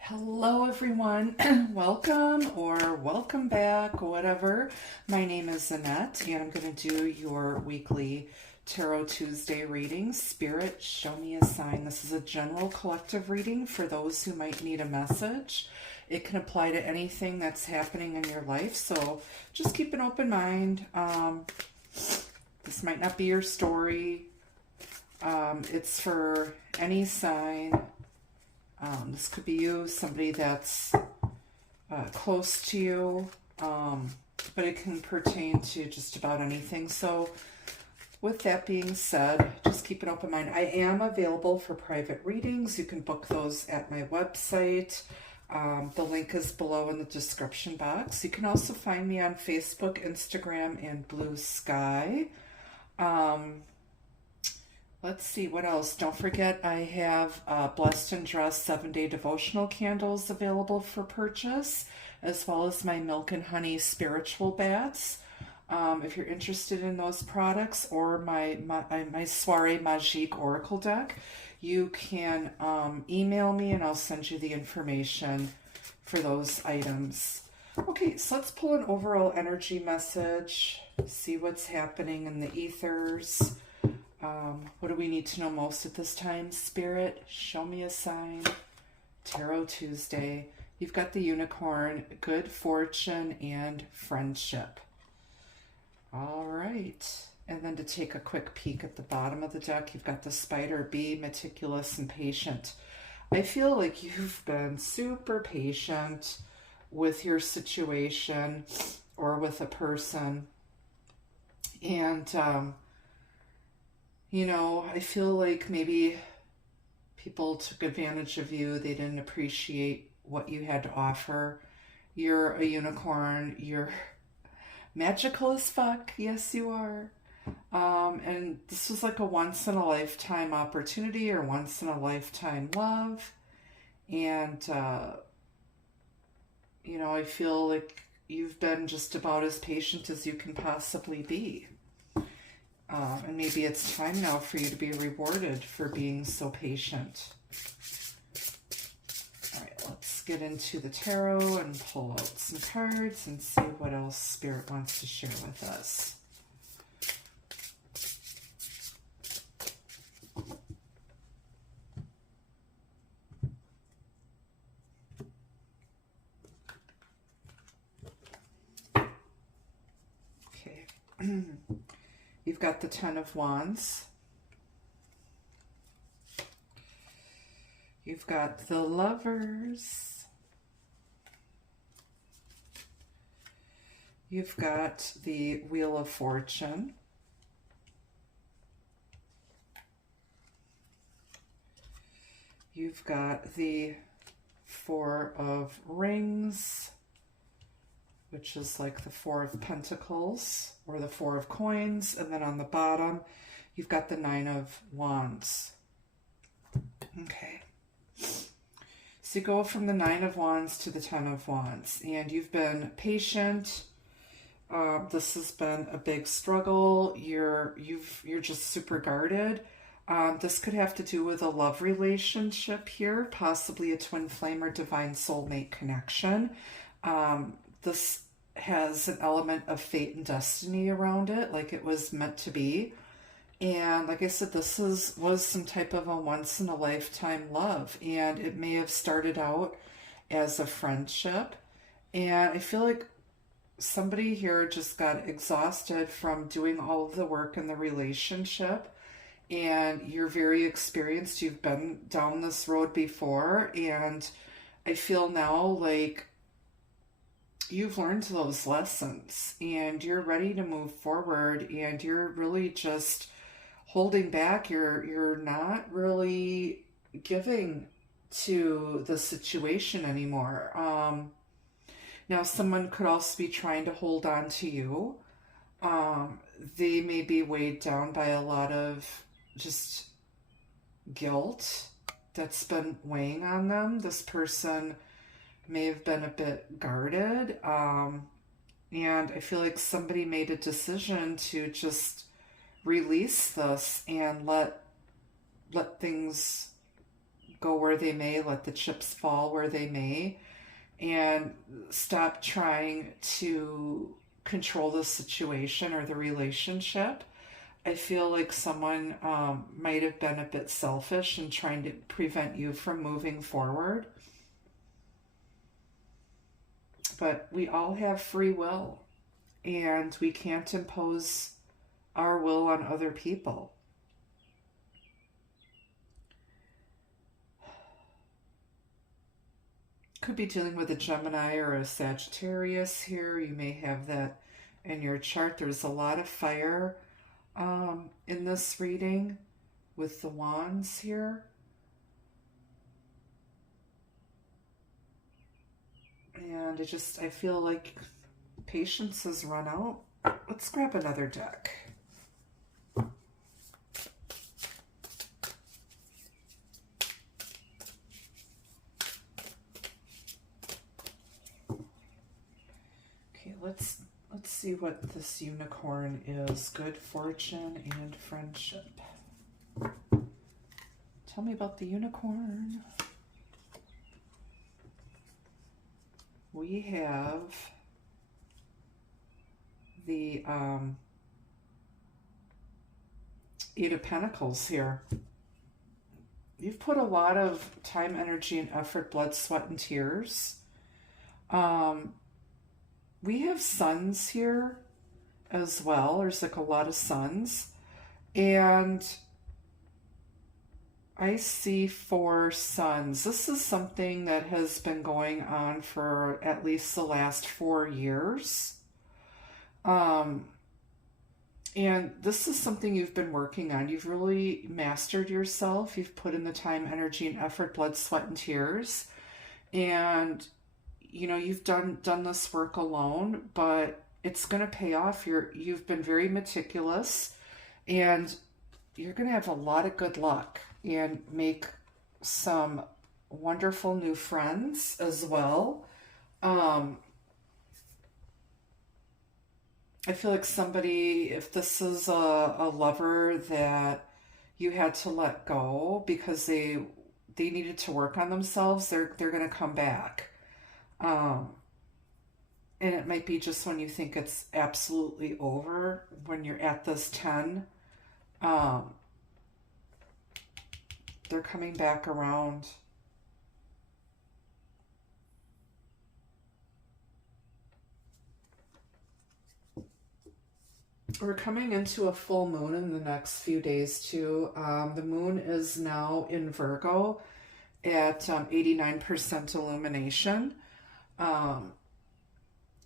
Hello everyone, welcome or welcome back, whatever. My name is Annette and I'm going to do your weekly Tarot Tuesday reading. Spirit, show me a sign. This is a general collective reading for those who might need a message. It can apply to anything that's happening in your life, so just keep an open mind. This might not be your story. It's for any sign. This could be you, somebody that's close to you, but it can pertain to just about anything. So with that being said, just keep an open mind. I am available for private readings. You can book those at my website. The link is below in the description box. You can also find me on Facebook, Instagram, and Blue Sky. Let's see, what else? Don't forget, I have Blessed and Dressed 7-day devotional candles available for purchase, as well as my Milk and Honey spiritual baths. If you're interested in those products, or my Soirée Magique Oracle deck, you can email me and I'll send you the information for those items. Okay, so let's pull an overall energy message, see what's happening in the ethers. What do we need to know most at this time? Spirit, show me a sign. Tarot Tuesday. You've got the unicorn, good fortune, and friendship. All right. And then to take a quick peek at the bottom of the deck, you've got the spider. Be meticulous and patient. I feel like you've been super patient with your situation or with a person. And, you know, I feel like maybe people took advantage of you. They didn't appreciate what you had to offer. You're a unicorn. You're magical as fuck. Yes, you are. And this was like a once-in-a-lifetime opportunity or once-in-a-lifetime love. And, you know, I feel like you've been just about as patient as you can possibly be. And maybe it's time now for you to be rewarded for being so patient. All right, let's get into the tarot and pull out some cards and see what else Spirit wants to share with us. Okay. You've got the Ten of Wands. You've got the Lovers. You've got the Wheel of Fortune. You've got the Four of Rings, which is like the Four of Pentacles or the Four of Coins. And then on the bottom, you've got the Nine of Wands. Okay. So you go from the Nine of Wands to the Ten of Wands, and you've been patient. This has been a big struggle. You're just super guarded. This could have to do with a love relationship here, possibly a twin flame or divine soulmate connection. This has an element of fate and destiny around it, like it was meant to be. And like I said, this was some type of a once-in-a-lifetime love, and it may have started out as a friendship. And I feel like somebody here just got exhausted from doing all of the work in the relationship, and you're very experienced. You've been down this road before, and I feel now like you've learned those lessons and you're ready to move forward, and you're really just holding back. You're not really giving to the situation anymore. Now someone could also be trying to hold on to you. They may be weighed down by a lot of just guilt that's been weighing on them. This person may have been a bit guarded. And I feel like somebody made a decision to just release this and let things go where they may, let the chips fall where they may, and stop trying to control the situation or the relationship. I feel like someone might have been a bit selfish in trying to prevent you from moving forward. But we all have free will, and we can't impose our will on other people. Could be dealing with a Gemini or a Sagittarius here. You may have that in your chart. There's a lot of fire in this reading with the wands here. And I feel like patience has run out. Let's grab another deck. Okay, let's see what this unicorn is. Good fortune and friendship. Tell me about the unicorn. We have the Eight of Pentacles here. You've put a lot of time, energy, and effort, blood, sweat, and tears. We have suns here as well. There's like a lot of suns. And I see 4 suns. This is something that has been going on for at least the last 4 years. And this is something you've been working on. You've really mastered yourself. You've put in the time, energy, and effort, blood, sweat, and tears. And, you know, you've done this work alone, but it's going to pay off. You've been very meticulous, and you're going to have a lot of good luck and make some wonderful new friends as well. I feel like somebody, if this is a lover that you had to let go because they needed to work on themselves, they're going to come back. And it might be just when you think it's absolutely over, when you're at this 10, they're coming back around. We're coming into a full moon in the next few days too. The moon is now in Virgo at 89% illumination.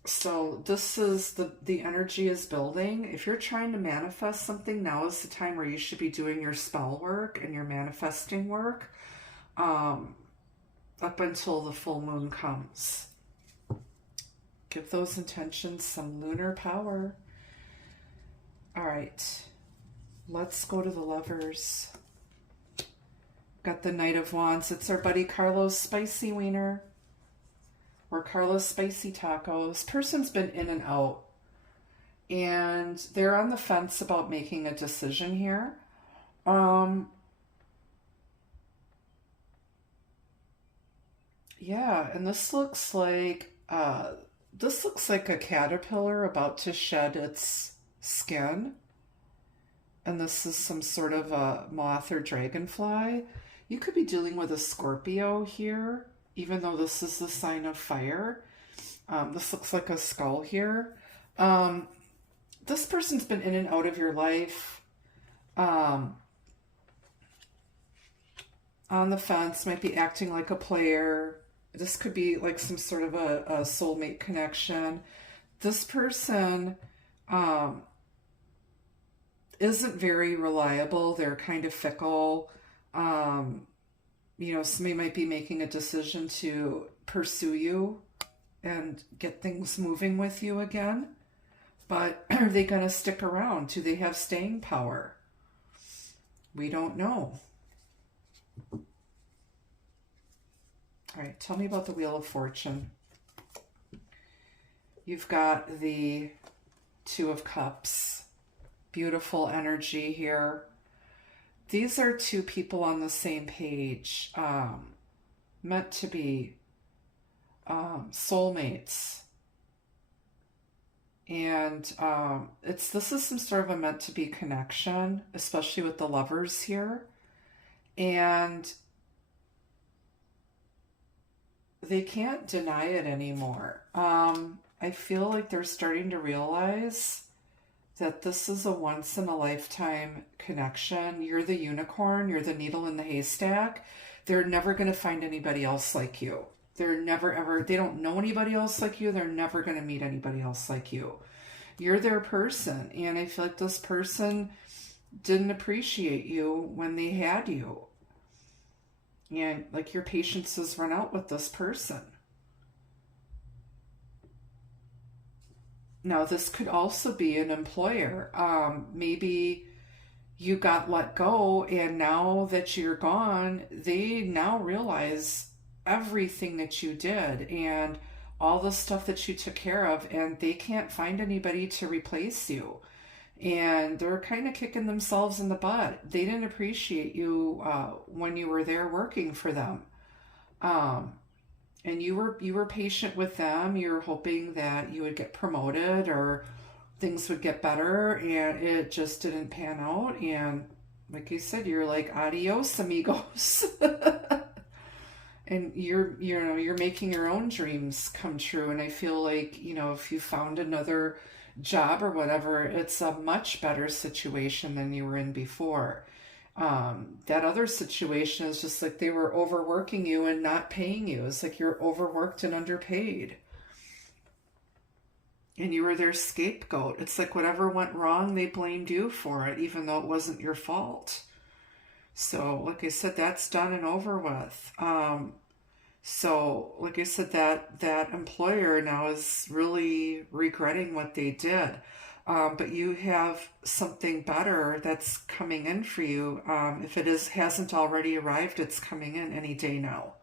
So this is the energy is building. If you're trying to manifest something, now is the time where you should be doing your spell work and your manifesting work up until the full moon comes. Give those intentions some lunar power. All right, let's go to the lovers. Got the Knight of Wands. It's our buddy Carlos Spicy Wiener. Or Carlos Spicy Tacos. Person's been in and out, and they're on the fence about making a decision here. Yeah, and this looks like a caterpillar about to shed its skin, and this is some sort of a moth or dragonfly. You could be dealing with a Scorpio here, even though this is the sign of fire. This looks like a skull here. This person's been in and out of your life. On the fence, might be acting like a player. This could be like some sort of a soulmate connection. This person isn't very reliable. They're kind of fickle. You know, somebody might be making a decision to pursue you and get things moving with you again. But are they going to stick around? Do they have staying power? We don't know. All right, tell me about the Wheel of Fortune. You've got the Two of Cups. Beautiful energy here. These are two people on the same page, meant to be soulmates. And this is some sort of a meant to be connection, especially with the lovers here. And they can't deny it anymore. I feel like they're starting to realize that this is a once in a lifetime connection. You're the unicorn, you're the needle in the haystack. They're never going to find anybody else like you. They're never ever, they don't know anybody else like you. They're never going to meet anybody else like you. You're their person. And I feel like this person didn't appreciate you when they had you. And like your patience has run out with this person. Now, this could also be an employer. Maybe you got let go, and now that you're gone, they now realize everything that you did and all the stuff that you took care of, and they can't find anybody to replace you. And they're kind of kicking themselves in the butt. They didn't appreciate you when you were there working for them. And you were patient with them. You were hoping that you would get promoted or things would get better, and it just didn't pan out. And like you said, you're like, adios, amigos. And you're making your own dreams come true. And I feel like, if you found another job or whatever, it's a much better situation than you were in before. That other situation is just like they were overworking you and not paying you. It's like you're overworked and underpaid. And you were their scapegoat. It's like whatever went wrong, they blamed you for it, even though it wasn't your fault. So, like I said, that's done and over with. So, like I said, that employer now is really regretting what they did. But you have something better that's coming in for you. If it hasn't already arrived, it's coming in any day now.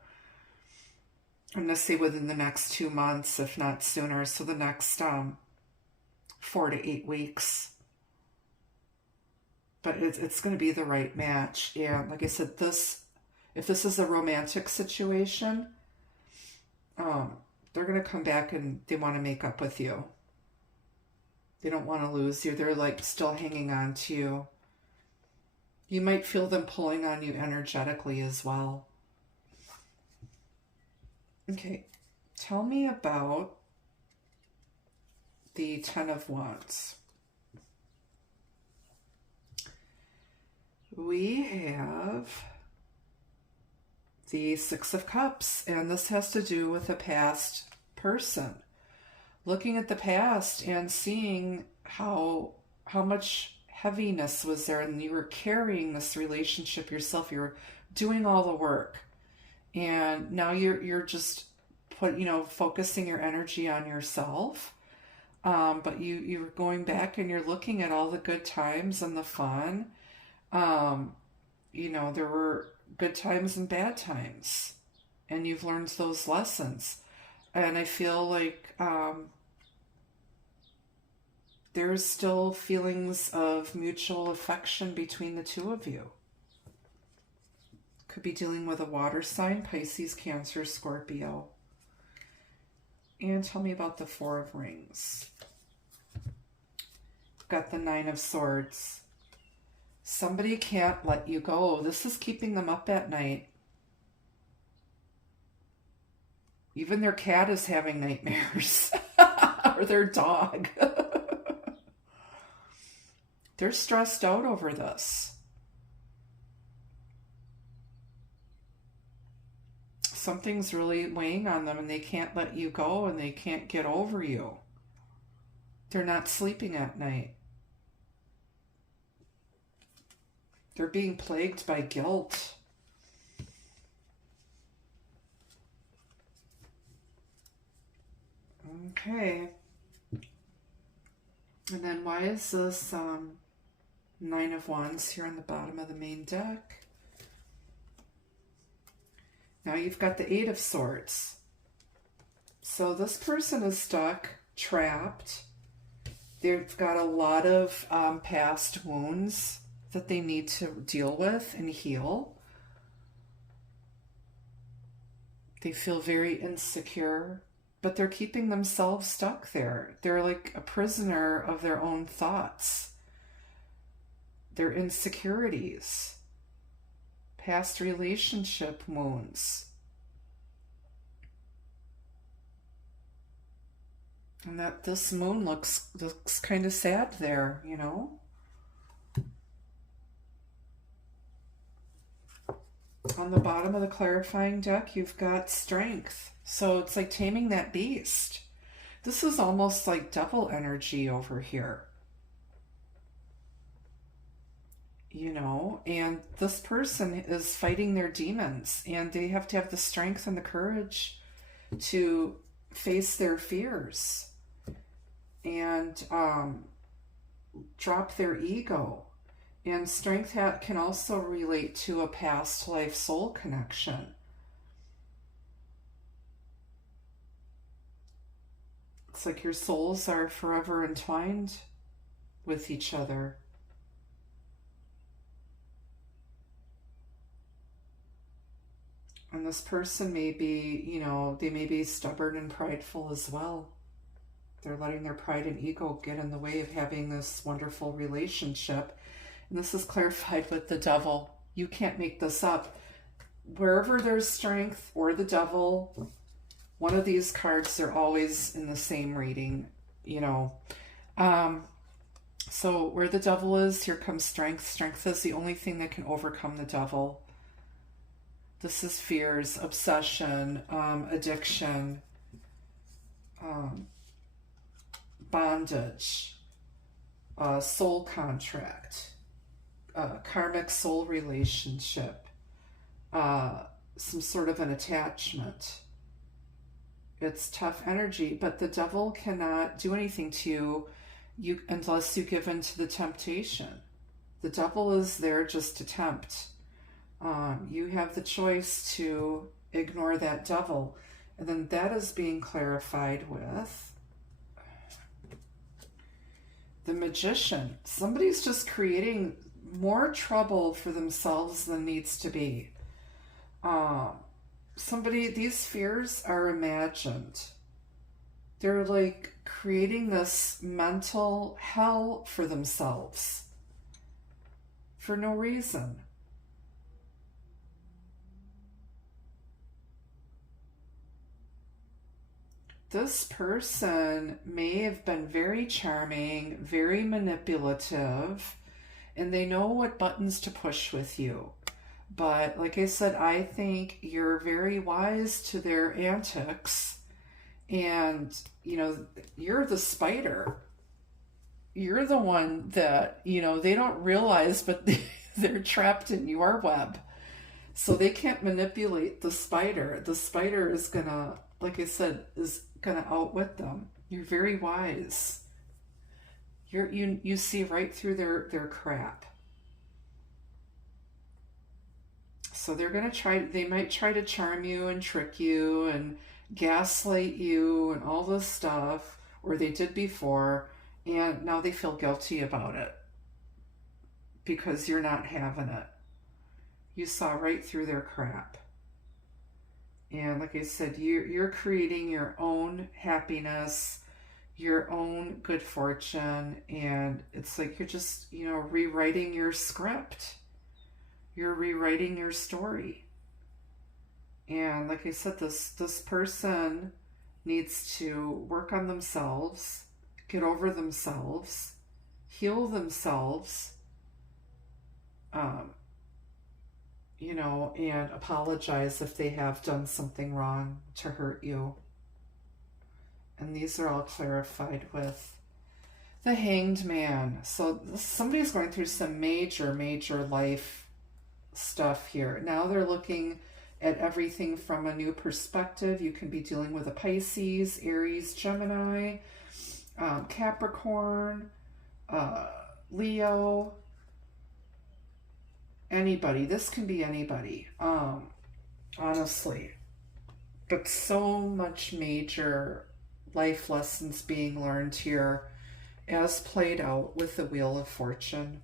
I'm going to say within the next 2 months, if not sooner. So the next 4 to 8 weeks. But it's going to be the right match. And like I said, if this is a romantic situation, they're going to come back and they want to make up with you. They don't want to lose you. They're like still hanging on to you. You might feel them pulling on you energetically as well. Okay, tell me about the Ten of Wands. We have the Six of Cups, and this has to do with a past person. Looking at the past and seeing how much heaviness was there, and you were carrying this relationship yourself. You were doing all the work, and now you're just focusing your energy on yourself. But you're going back and you're looking at all the good times and the fun. There were good times and bad times, and you've learned those lessons. And I feel like there's still feelings of mutual affection between the two of you. Could be dealing with a water sign, Pisces, Cancer, Scorpio. And tell me about the Four of Rings. Got the Nine of Swords. Somebody can't let you go. This is keeping them up at night. Even their cat is having nightmares. Or their dog. They're stressed out over this. Something's really weighing on them, and they can't let you go, and they can't get over you. They're not sleeping at night. They're being plagued by guilt. Okay. And then why is this Nine of Wands here on the bottom of the main deck? Now you've got the Eight of Swords. So this person is stuck, trapped, They've got a lot of past wounds that they need to deal with and heal. They feel very insecure, but they're keeping themselves stuck there. They're like a prisoner of their own thoughts, their insecurities, past relationship wounds. And that this moon looks kind of sad there, you know? On the bottom of the clarifying deck, you've got strength. So it's like taming that beast. This is almost like devil energy over here. You know, and this person is fighting their demons, and they have to have the strength and the courage to face their fears and drop their ego. And strength can also relate to a past life soul connection. It's like your souls are forever entwined with each other. And this person may be, you know, they may be stubborn and prideful as well. They're letting their pride and ego get in the way of having this wonderful relationship. And this is clarified with the devil. You can't make this up. Wherever there's strength or the devil, one of these cards, they're always in the same reading, you know. So where the devil is, here comes strength. Strength is the only thing that can overcome the devil. This is fears, obsession, addiction, bondage, soul contract, karmic soul relationship, some sort of an attachment. It's tough energy, but the devil cannot do anything to you unless you give in to the temptation. The devil is there just to tempt. You have the choice to ignore that devil. And then that is being clarified with the Magician. Somebody's just creating more trouble for themselves than needs to be. These fears are imagined. They're like creating this mental hell for themselves for no reason. This person may have been very charming, very manipulative, and they know what buttons to push with you. But like I said, I think you're very wise to their antics. And, you know, you're the spider. You're the one that, you know, they don't realize, but they're trapped in your web. So they can't manipulate the spider. The spider is gonna, like I said, is gonna outwit them. You're very wise. You see right through their crap. So they're gonna they might try to charm you and trick you and gaslight you and all this stuff, or they did before, and now they feel guilty about it because you're not having it. You saw right through their crap. And like I said, you're creating your own happiness, your own good fortune, and it's like you're just, you know, rewriting your script. You're rewriting your story. And like I said, this person needs to work on themselves, get over themselves, heal themselves, you know, and apologize if they have done something wrong to hurt you. And these are all clarified with the Hanged Man. So somebody's going through some major life stuff here. Now they're looking at everything from a new perspective. You can be dealing with a Pisces, Aries, Gemini, Capricorn, Leo, anybody. This can be anybody, honestly. But so much major life lessons being learned here as played out with the Wheel of Fortune.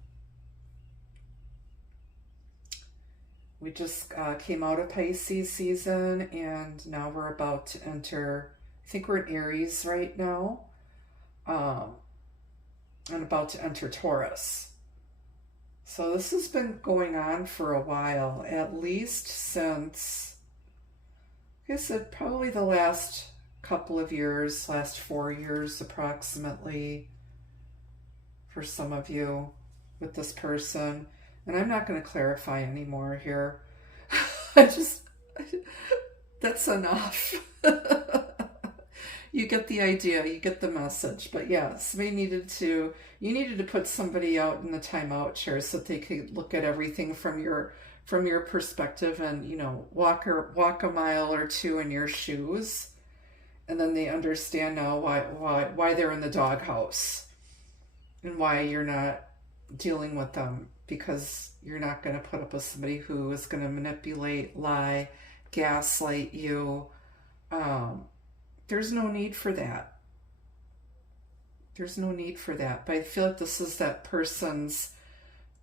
We just came out of Pisces season, and now we're about to enter, I think we're in Aries right now, and about to enter Taurus. So this has been going on for a while, at least since, I guess probably the last couple of years, last 4 years approximately, for some of you with this person. And I'm not going to clarify anymore here. That's enough. You get the idea, you get the message. But yes, you needed to put somebody out in the timeout chair so that they could look at everything from your perspective and, you know, walk a mile or two in your shoes. And then they understand now why they're in the doghouse and why you're not dealing with them, because you're not going to put up with somebody who is going to manipulate, lie, gaslight you. There's no need for that. There's no need for that. But I feel like this is that person's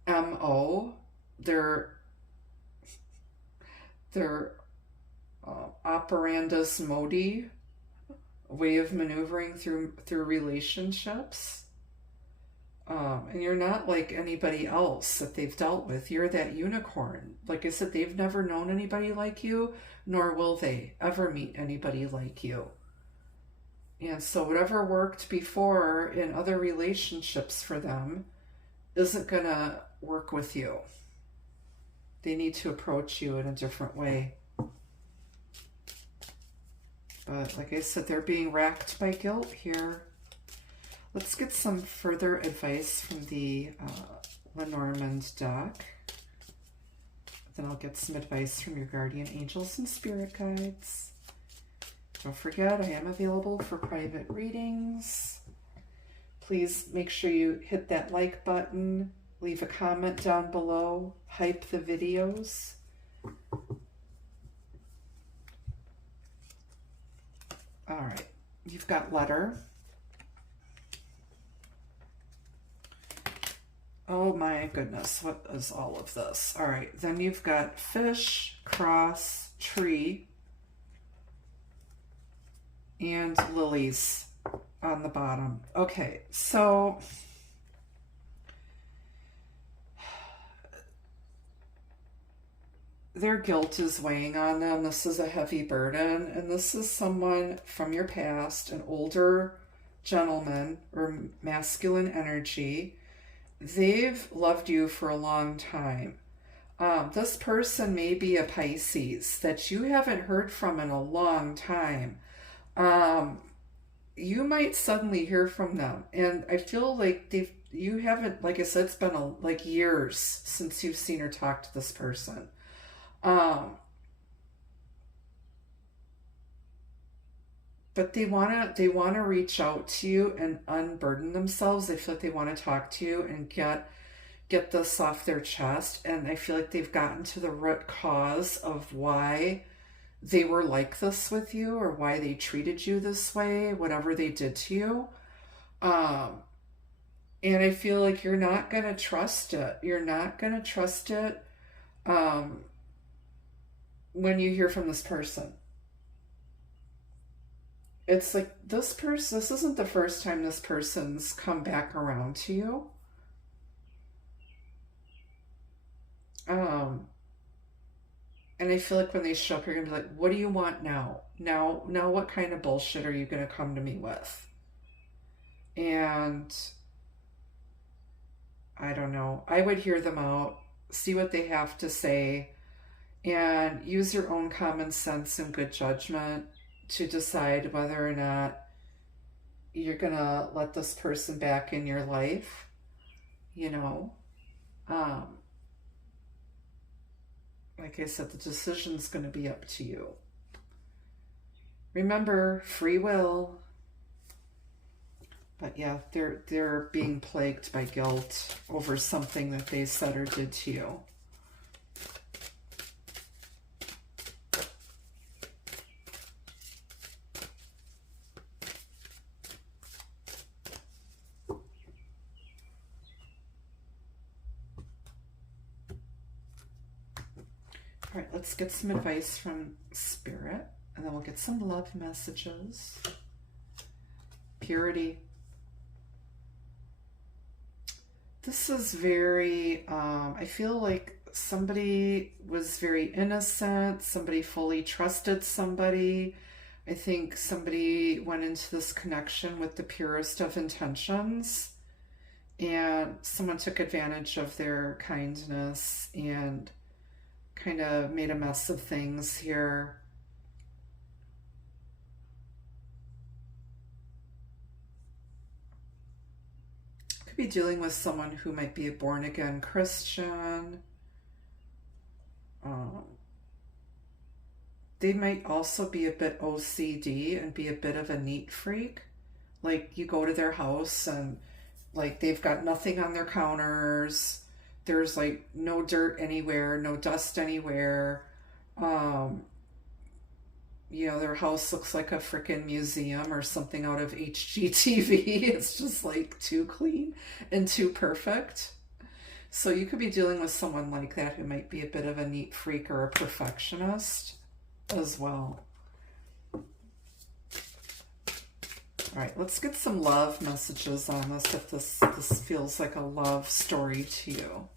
MO, their operandus modi, way of maneuvering through relationships. And you're not like anybody else that they've dealt with. You're that unicorn. Like I said, they've never known anybody like you, nor will they ever meet anybody like you. And so whatever worked before in other relationships for them isn't going to work with you. They need to approach you in a different way. But like I said, they're being racked by guilt here. Let's get some further advice from the Lenormand deck. Then I'll get some advice from your guardian angels and spirit guides. Don't forget, I am available for private readings. Please make sure you hit that like button, leave a comment down below, hype the videos. All right, you've got letter. Oh my goodness, what is all of this? All right, then you've got fish, cross, tree, and lilies on the bottom. Okay, so their guilt is weighing on them. This is a heavy burden, and this is someone from your past, an older gentleman or masculine energy. They've loved you for a long time. This person may be a Pisces that you haven't heard from in a long time. You might suddenly hear from them, and I feel like you haven't, like I said, it's been like years since you've seen or talked to this person. But they wanna reach out to you and unburden themselves. They feel like they want to talk to you and get this off their chest. And I feel like they've gotten to the root cause of why they were like this with you, or why they treated you this way, whatever they did to you. And I feel like you're not gonna trust it. You're not gonna trust it when you hear from this person. It's like this isn't the first time this person's come back around to you. And I feel like when they show up, you're gonna be like, what do you want now? Now what kind of bullshit are you gonna come to me with? And I don't know. I would hear them out, see what they have to say, and use your own common sense and good judgment to decide whether or not you're gonna let this person back in your life, you know. Like I said, the decision's gonna be up to you. Remember, free will. But yeah, they're being plagued by guilt over something that they said or did to you. All right, let's get some advice from Spirit, and then we'll get some love messages. Purity. This is very, I feel like somebody was very innocent, somebody fully trusted somebody. I think somebody went into this connection with the purest of intentions, and someone took advantage of their kindness and kind of made a mess of things here. Could be dealing with someone who might be a born-again Christian. They might also be a bit OCD and be a bit of a neat freak. Like, you go to their house and like they've got nothing on their counters. There's like no dirt anywhere, no dust anywhere. You know, their house looks like a freaking museum or something out of HGTV. It's just like too clean and too perfect. So you could be dealing with someone like that who might be a bit of a neat freak or a perfectionist as well. All right, let's get some love messages on this if this feels like a love story to you.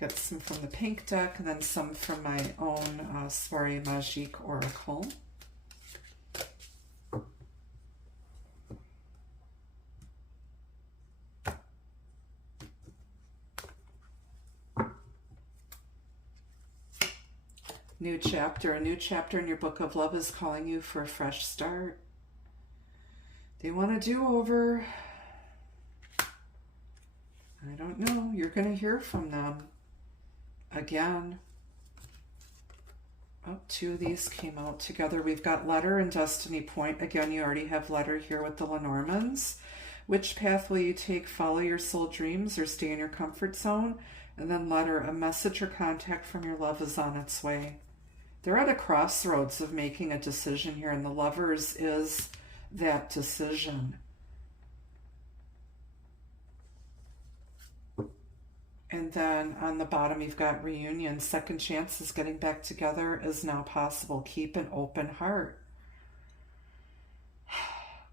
Get some from the pink deck and then some from my own Soirée Magique Oracle. New chapter. A new chapter in your book of love is calling you for a fresh start. They want a do-over. I don't know. You're going to hear from them again. Oh, two of these came out together. We've got letter and destiny point. Again, you already have letter here with the Lenormands. Which path will you take? Follow your soul dreams or stay in your comfort zone? And then letter, a message or contact from your love is on its way. They're at a crossroads of making a decision here, and the Lovers is that decision. And then on the bottom, you've got reunion. Second chances, getting back together is now possible. Keep an open heart.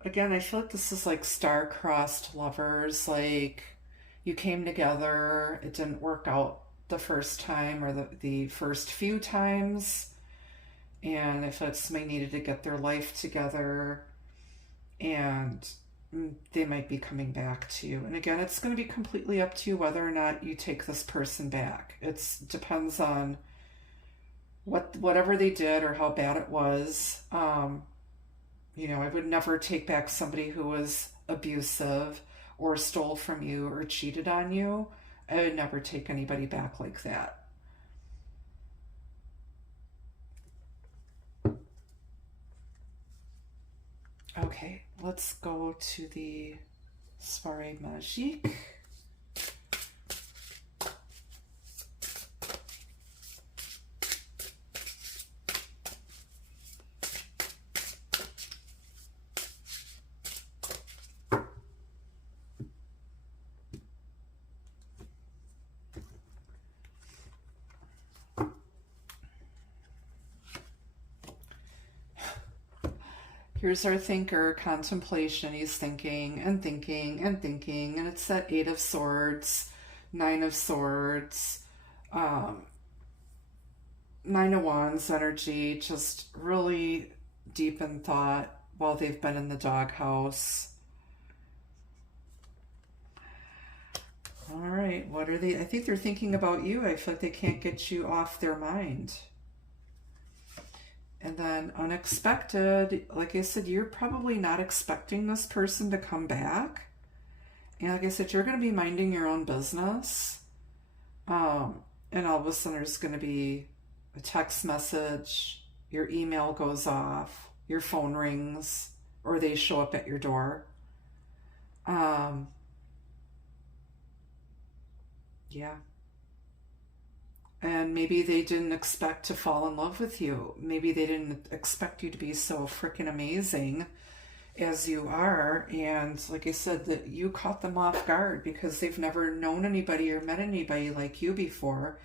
Again, I feel like this is like star-crossed lovers. Like, you came together, it didn't work out the first time or the first few times. And if somebody needed to get their life together, and they might be coming back to you. And again, it's going to be completely up to you whether or not you take this person back. It depends on whatever they did or how bad it was. You know, I would never take back somebody who was abusive or stole from you or cheated on you. I would never take anybody back like that. Okay, let's go to the Soirée Magique. Here's our thinker, contemplation. He's thinking and thinking and thinking. And it's that 8 of Swords, 9 of Swords, 9 of Wands energy, just really deep in thought while they've been in the doghouse. All right, what are they? I think they're thinking about you. I feel like they can't get you off their mind. And then unexpected, like I said, you're probably not expecting this person to come back. And like I said, you're going to be minding your own business. And all of a sudden there's going to be a text message, your email goes off, your phone rings, or they show up at your door. Yeah. And maybe they didn't expect to fall in love with you. Maybe they didn't expect you to be so freaking amazing as you are. And like I said, that you caught them off guard because they've never known anybody or met anybody like you before.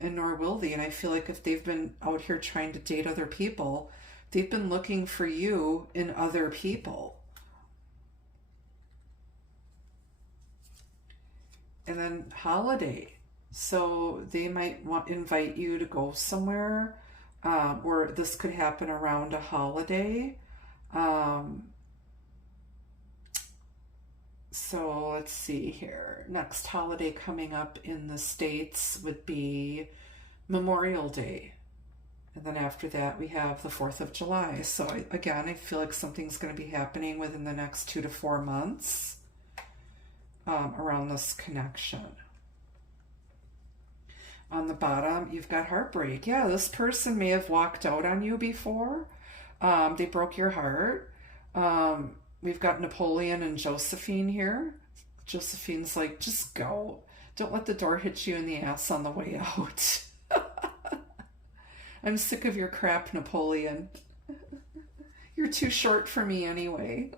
and nor will they. And I feel like if they've been out here trying to date other people, they've been looking for you in other people. And then holiday. So they might invite you to go somewhere, or this could happen around a holiday. So let's see here. Next holiday coming up in the States would be Memorial Day. And then after that, we have the 4th of July. So again, I feel like something's going to be happening within the next 2 to 4 months around this connection. On the bottom, you've got heartbreak. Yeah, this person may have walked out on you before. They broke your heart. We've got Napoleon and Josephine here. Josephine's like, just go. Don't let the door hit you in the ass on the way out. I'm sick of your crap, Napoleon. You're too short for me anyway.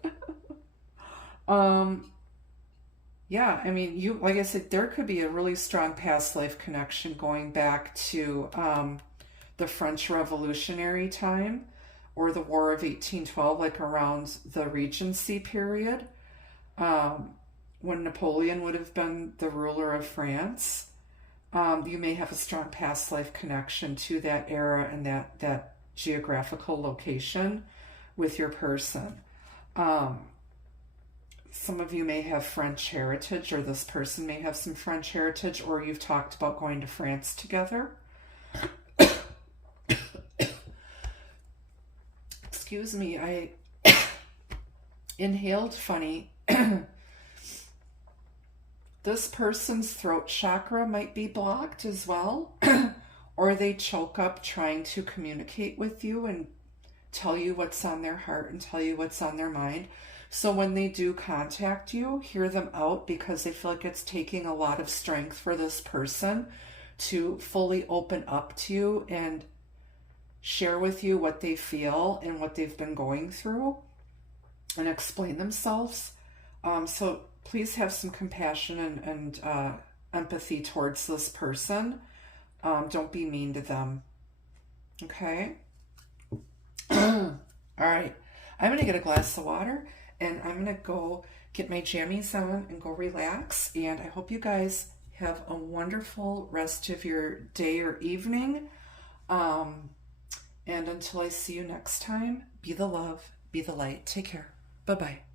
Yeah, I mean, you, like I said, there could be a really strong past life connection going back to the French Revolutionary time or the War of 1812, like around the Regency period, when Napoleon would have been the ruler of France. You may have a strong past life connection to that era and that geographical location with your person. Some of you may have French heritage, or this person may have some French heritage, or you've talked about going to France together. Excuse me, I inhaled funny. This person's throat chakra might be blocked as well, or they choke up trying to communicate with you and tell you what's on their heart and tell you what's on their mind. So when they do contact you, hear them out, because they feel like it's taking a lot of strength for this person to fully open up to you and share with you what they feel and what they've been going through and explain themselves. So please have some compassion and empathy towards this person. Don't be mean to them. Okay? All right. I'm going to get a glass of water, and I'm going to go get my jammies on and go relax. And I hope you guys have a wonderful rest of your day or evening. And until I see you next time, be the love, be the light. Take care. Bye-bye.